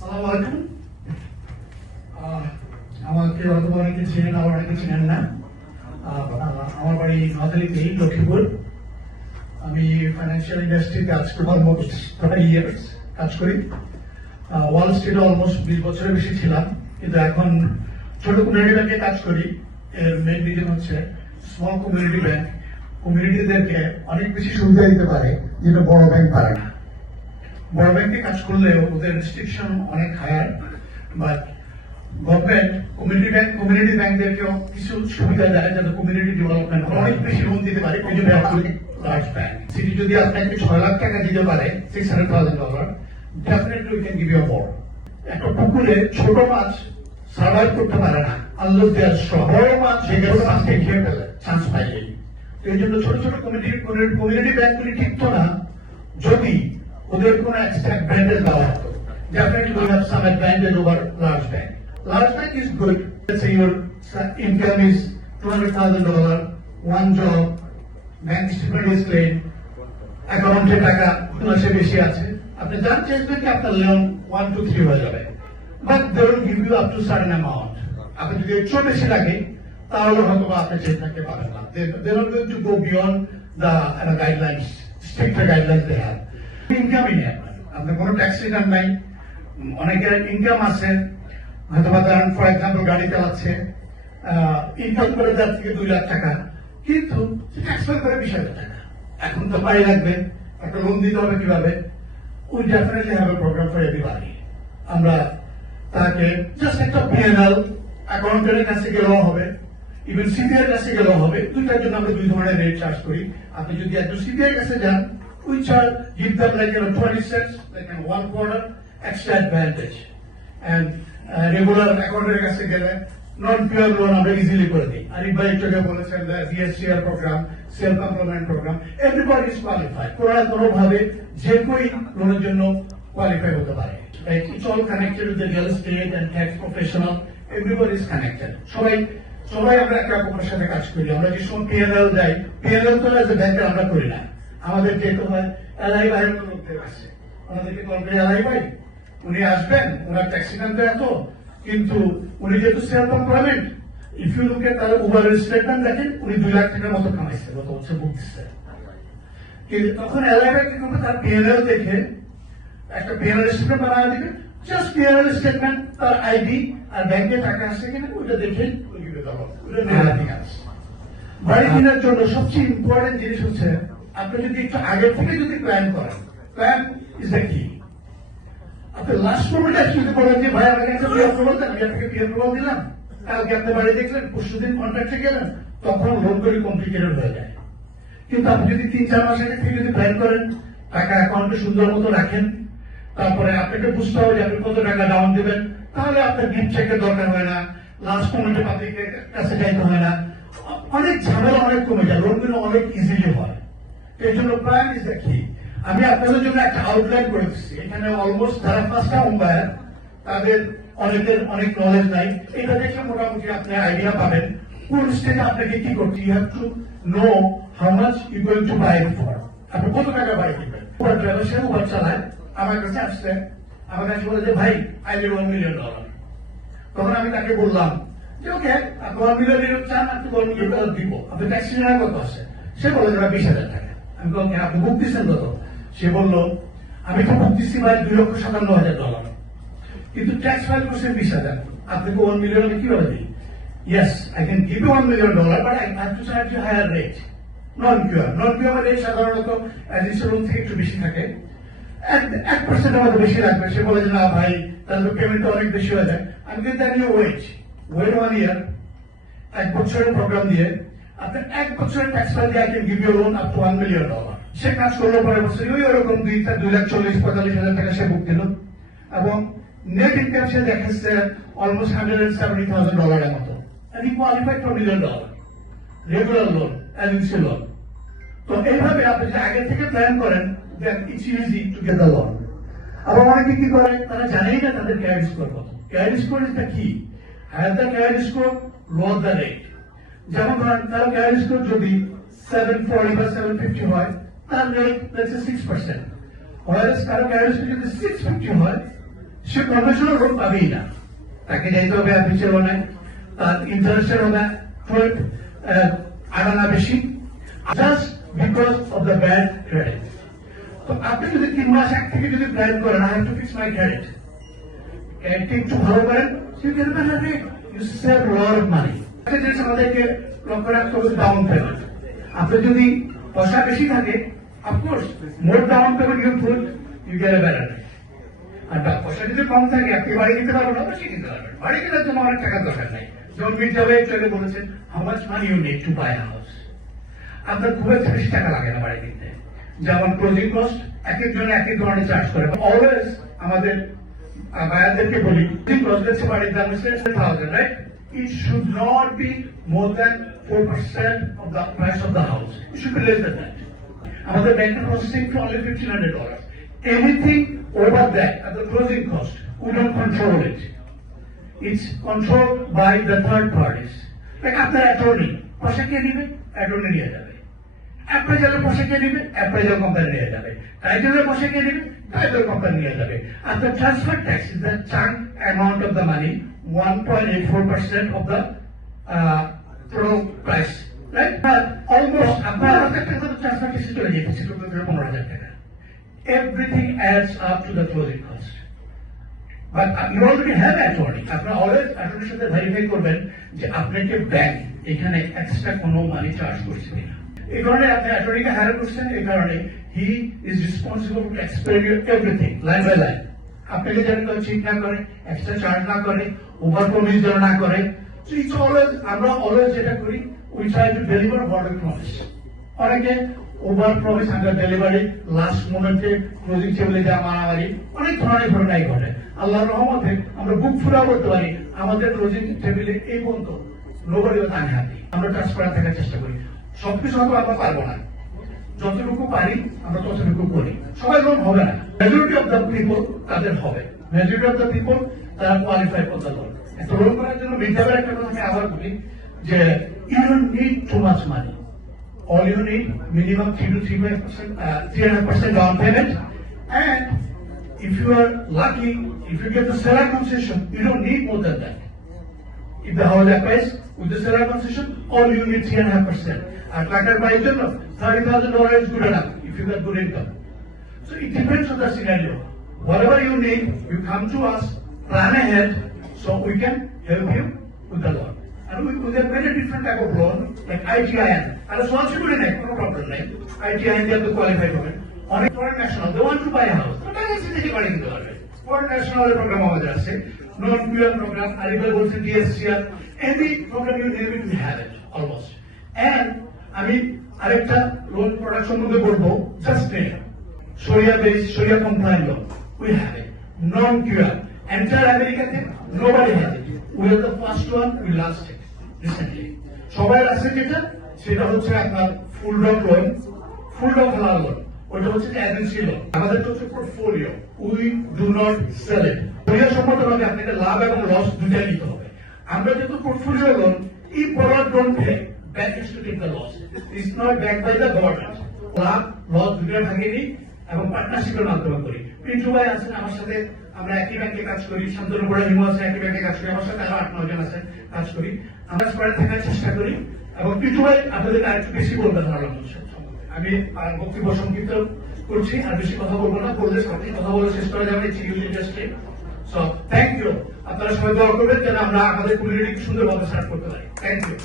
আসসালামু আলাইকুম। আমাকে হয়তো অনেকে চিনেন, আবার অনেকে চিনেন না। আমার বাড়ি নোয়াখালীতেই, লক্ষ্মীপুর। আমি ফাইন্যান্সিয়াল ইন্ডাস্ট্রিতে আজ অলমোস্ট 30 ইয়ার্স কাজ করি। ওয়াল স্ট্রিটে অলমোস্ট 20 বছরের বেশি ছিলাম, কিন্তু এখন ছোট কমিউনিটি ব্যাংকে কাজ করি। এর মেইন রিজন হচ্ছে স্মল কমিউনিটি ব্যাংক কমিউনিটিদেরকে অনেক বেশি সুবিধা দিতে পারে, যেটা বড় ব্যাংক পারে না। বড় ব্যাংকে কাজ করলেও ওদের রেস্ট্রিকশন অনেক হায়ার, বাট গভর্নমেন্ট কমিউনিটি ব্যাংকদেরকেও কিছু সুবিধা দেয়, যাতে কমিউনিটি ডেভেলপমেন্ট অনেক বেশি লোন দিতে পারে। লার্জ ব্যাংক সিটি যদি আপনাকে 6 লাখ টাকা দিতে পারে, $600,000, definitely we can give you more. একটা পুকুরে ছোট মাছ সার্ভাইভ করতে পারে না আনলেস দে আর স্ট্রং। বড় মাছ সেগুলো মাছকে খেয়ে ফেলে চান্স পাইলে। এই জন্য ছোট ছোট কমিউনিটি ব্যাংকগুলি টিকতো না যদি ওদের কোনো এক্সট্রা অ্যাডভান্টেজ দেওয়া হতো। Definitely we have some advantage over large bank. Large bank is good. Let's say your income is $200,000, one job, bank statement is clean, অ্যাকাউন্টে টাকা মাসে বেশি আছে, আপনি যার চাইবেন কি আপনার লোন 1 to 3 হয়ে যাবে। But they will give you up to certain amount. আপনি যদি একটু বেশি লাগে তাহলে হয়তো আপনি চেষ্টাকে পাবেন না। They are not going to go beyond the guidelines, stricter guidelines they have. ইনকামই নেই আপনার কোনো ট্যাক্স রিটার্ন নাই। অনেকের ইনকাম আছে, হয়তো ধরেন ফর এক্সাম্পল গাড়ি চালাচ্ছে, ইনকাম করে যার থেকে 2 লাখ টাকা, কিন্তু ট্যাক্স পে করে 20,000 টাকা। এখন তো বাড়ি লাগবে, একটা লোন দিতে হবে কিভাবে? We definitely have a programme for everybody. আমরা তাকে জাস্ট একটা পিএনএল অ্যাকাউন্টেন্টের কাছে গেলেও হবে, ইভেন সিবিআই এর কাছে গেলেও হবে। দুইটার জন্য আমরা 2 ধরনের রেট চার্জ করি। আপনি যদি একটু সিবিআই এর কাছে যান, we charge, give them like 20 cents, like 1/4 extra advantage. And regular account এর কাছে গেলে নন পিওর লোন আমরা ইজিলি করে দিই। আরিফ ভাই একটু আগে বলেছেন DSCR programme, self employment programme, everybody is qualified. কোনো ভাবে যে কেউ লোনের জন্য কোয়ালিফাই হতে পারে। Like it's all connected with the real estate and tax professional. Everybody is connected. সবাই আমরা একে অপরের সাথে কাজ করি। আমরা যে সময় পিএনএল যাই, পিএনএল তো as a ব্যাংকে আমরা করি না। আমাদের যেতে হয় এলআই ভাইয়ের লোকদের কাছে, আমাদেরকে কল করে এলআই ভাই উনি আসবেন, ওনার ট্যাক্সি টানতে এত, কিন্তু উনি যেহেতু self employment, if you look at তার উবারের স্টেটমেন্ট দেখেন, উনি 2 লাখ টাকার মতো কামাইছে গত বছর, বুক দিচ্ছে। কিন্তু তখন এলআই ভাই কি করবে, তার পিএনএল দেখে একটা পিএনএল স্টেটমেন্ট বানায় দিবে, জাস্ট পিএনএল স্টেটমেন্ট, তার আইডি আর ব্যাংকে টাকা আসছে কিনা ওইটা দেখে ওইটা নেওয়া ঠিক আছে। বাড়ি কেনার জন্য সবচেয়ে ইম্পর্টেন্ট জিনিস হচ্ছে আপনি যদি একটু আগে থেকে যদি প্ল্যান করেন, প্ল্যান ইজ দ্য কি। আপনি লাস্ট মোমেন্টে যদি বলেন যে ভাই আমাকে একটা পিএফ প্রবল দেন, আমি আপনাকে পিএফ প্রবল দিলাম, কালকে আপনি বাড়ি দেখলেন, পরশুদিন কন্ট্রাক্টে গেলেন, তখন লোন করে কমপ্লিকেটেড হয়ে যায়। কিন্তু আপনি যদি 3-4 মাস আগে থেকে যদি প্ল্যান করেন, টাকা অ্যাকাউন্টে সুন্দর মতো রাখেন, তারপরে আপনাকে বুঝতে হবে যে আপনি কত টাকা ডাউন দেবেন, তাহলে আপনার গিফট চেকের দরকার হয় না, লাস্ট মোমেন্টে পাবলিকের কাছে যাইতে হয় না, অনেক ঝামেলা অনেক কমে যায়, লোনগুলো অনেক ইজিলি হয়। এই জন্য প্ল্যান ইজ দ্য কি। আমি আপনাদের জন্য একটা আউটলাইন করে দিচ্ছি। এখানে অলমোস্ট যারা ফার্স্ট টাইম বায়ার, তাদের অনেকের অনেক নলেজ নাই। এটা দেখে মোটামুটি আপনি আইডিয়া পাবেন কোন স্টেজে আপনাকে কি করতে। You have to know how much you going to buy for. আপনি কত টাকা বাই দিবেন। উবার ড্রাইভার, সে উবার চালায়, আমার কাছে আসছে, আমার কাছে বলে যে ভাই আই নিড $1 million। তখন আমি তাকে বললাম যে ওকে, আপনি $1 million চান, আপনি $1 million দিব, আপনি ট্যাক্সি নেওয়ার কত আছে? সে বলে 20,000 টাকা। আমি বললাম আপনি বুক দিচ্ছেন কত? সে বলল আমি তো বুক দিচ্ছি ভাই $2,57,000, কিন্তু ট্যাক্স ফাইল করছেন 20,000, আপনাকে $1 million আমি কিভাবে দিই? Yes, I can give you $1 million, but I have to charge you higher rate. Non QR rate সাধারণত এজেন্সি লোন থেকে একটু বেশি থাকে, 1% আমাদের বেশি রাখবে। সে বলে যে না ভাই, তাহলে তো পেমেন্টটা অনেক বেশি হয়ে যায়। আমি কিন্তু আমি ওয়েট 1 year, 1 বছরের প্রোগ্রাম দিয়ে আপনার 1 বছরের ট্যাক্স ফাইল দিয়ে I can give you loan up to $1 million। সে কাজ করলো, পরের বছর ওইরকম 2,40,45,000 টাকা সে বুক দিল, এবং নেট ইনকাম সে দেখাচ্ছে অলমোস্ট $170,000 এর মতো। and he qualified for $1 million regular loan, agency loan. তো এইভাবে আপনি যদি আগে থেকে প্ল্যান করেন, then it's easy to get the loan. আবার অনেকে কি করে, তারা জানেই না তাদের ক্রেডিট স্কোর কত। Credit score is the key. Higher the credit score, lower the rate. যেমন ধরেন তার ক্রেডিট স্কোর যদি 740 বা 750 হয়, তার রেট 6%। Whereas কারো ক্রেডিট স্কোর যদি 650 হয়, সে প্রফেশনাল লোক পাবেই না, তাকে যাইতে হবে অফিসের বানায়, তার ইন্টারেস্টের হবে আনা বেশি, just because of the bad credit. তো আপনি যদি 3 মাস আগ থেকে যদি প্ল্যান করেন, I have to fix my credit, credit একটু ভালো করেন, you save lot of money. একটা জিনিস আমাদেরকে লক্ষ্য রাখতে হবে, ডাউন পেমেন্ট। আপনি যদি পয়সা বেশি থাকে, of course more down payment you full you get a better. আর পয়সা যদি কম থাকে, আপনি বাড়ি কিনতে পারবেন, অবশ্যই কিনতে পারবেন। বাড়ি কেনার জন্য অনেক টাকার দরকার নাই। যেমন মির্জা ভাই একটু আগে বলেছেন, how much money you need to buy house. আপনার খুব একটা বেশি টাকা লাগে না বাড়ি কিনতে। যেমন ক্লোজিং কস্ট এক একজনে এক এক ধরনের চার্জ করে। অলওয়েজ আমাদের বায়ারদেরকে বলি, ক্লোজিং কস্ট হচ্ছে বাড়ির দাম হচ্ছে 1000, right? It should not be more than 4% of the price of the house. It should be less than that. আমাদের ব্যাংকের processing fee only $1,500. Anything over that at the closing cost, we don't control it. It's controlled by the third parties. Like আপনার attorney পয়সা কে নিবে? Attorney নিয়ে যাবে। অ্যাপ্রাইজারের পয়সা কে নিবে? অ্যাপ্রাইজার company নিয়ে যাবে। টাইটেলের পয়সা কে নিবে? টাইটেল কোম্পানি নিয়ে যাবে। আর the transfer tax is the chunk amount of the money, 1.84% of the total price, right? But almost আপনার হাতে ট্রান্সফার ট্যাক্স চলে যেতেছে 15,000 টাকা। Everything adds up to the closing cost. But you already have attorney. আপনারা always অ্যাটর্নির সাথে verify করবেন যে আপনাকে ব্যাংক এখানে এক্সট্রা কোনো মানি চার্জ করছে কিনা। এই কারণে আপনি অ্যাটর্নিকে হায়ার করছেন, এই কারণে he is responsible to explain you everything line by line. আপনাকে যেন কেউ চিট না করে, এক্সট্রা চার্জ না করে, ওভার প্রমিস যেন না করে। সো ইটস অলওয়েজ, আমরা অলওয়েজ যেটা করি, we try to deliver what we promise. অনেকে over promise under delivery, last মোমেন্টে ক্লোজিং টেবিলে যা মারামারি, অনেক ধরনের ঘটনাই ঘটে। আল্লাহর রহমতে আমরা বুক ফুরাও করতে পারি, আমাদের ক্লোজিং টেবিলে এই পর্যন্ত নোবডি ওয়াজ আনহ্যাপি। আমরা ট্রান্সপারেন্ট থাকার চেষ্টা করি। সবকিছু হয়তো আমরা পারবো না, যতটুকু পারি আমরা ততটুকু করি। সবাই লোন হবে না, মেজরিটি অফ দ্য পিপল তাদের হবে, মেজরিটি অফ দ্য পিপল তারা কোয়ালিফাই ফর দ্য লোন। একটা লোন করার জন্য বিদ্যালয়ের একটা কথা আমি আবার বলি যে you don't need too much money. All you need minimum 3 to 3.5% down payment, and if you are lucky, if you get the seller concession, you don't need more than that. If the house acquires with the seller concession, all you need 3.5%. And factor by $30,000 is good enough if you got good income. So it depends on the scenario. Whatever you need, you come to us, plan ahead, so we can help you with the loan. And we have many different type of loan, like ITIN. And a small security net, no problem, right? ITIN, they have to qualify for it. On a foreign national, they want to buy a house. But I see the money in the world. Foreign national program over there, say, non-QM program, Aribal Bolsa, DSCR, any program you name it, we have it, almost. And, I mean, আরেকটা loan product সম্বন্ধে বলবো, just name, Sharia based, Sharia compliant loan. We have it. Non-QM. Entire America, nobody has it. We are the first one, we launched it recently. সবাই আছে যেটা, সেটা হচ্ছে আপনার full doc loan, full doc হালাল loan. ওইটা হচ্ছে agency loan. আমাদের হচ্ছে portfolio, we do not sell it. সম্মতভাবে আপনাকে লাভ এবং লস দুটাই নিতে হবে। আমরা যেহেতু পোর্টফোলিও লোন, এই product don't pay, bank is to take the loss. It's not backed by the government. লাভ লস দুটাই ভাগে নিই এবং পার্টনারশিপের মাধ্যমে করি। পিন্টু ভাই আছেন আমার সাথে, আমরা একই ব্যাংকে কাজ করি, শান্তনু বড় হিমু আছে একই ব্যাংকে কাজ করি, আমার সাথে আরো 8-9 জন আছে কাজ করি। আমরা স্পারে থাকার চেষ্টা করি এবং পিন্টু ভাই আপনাদের আরেকটু বেশি বলবেন ভালো। আমি বক্তব্য সংক্ষিপ্ত করছি, আর বেশি কথা বলবো না, বললে সঠিক কথা বলে শেষ করা যাবে security industry. So thank you, আপনারা সবাই দোয়া করবেন যেন আমরা আমাদের কমিউনিটি সুন্দরভাবে স্টার্ট করতে পারি। Thank you.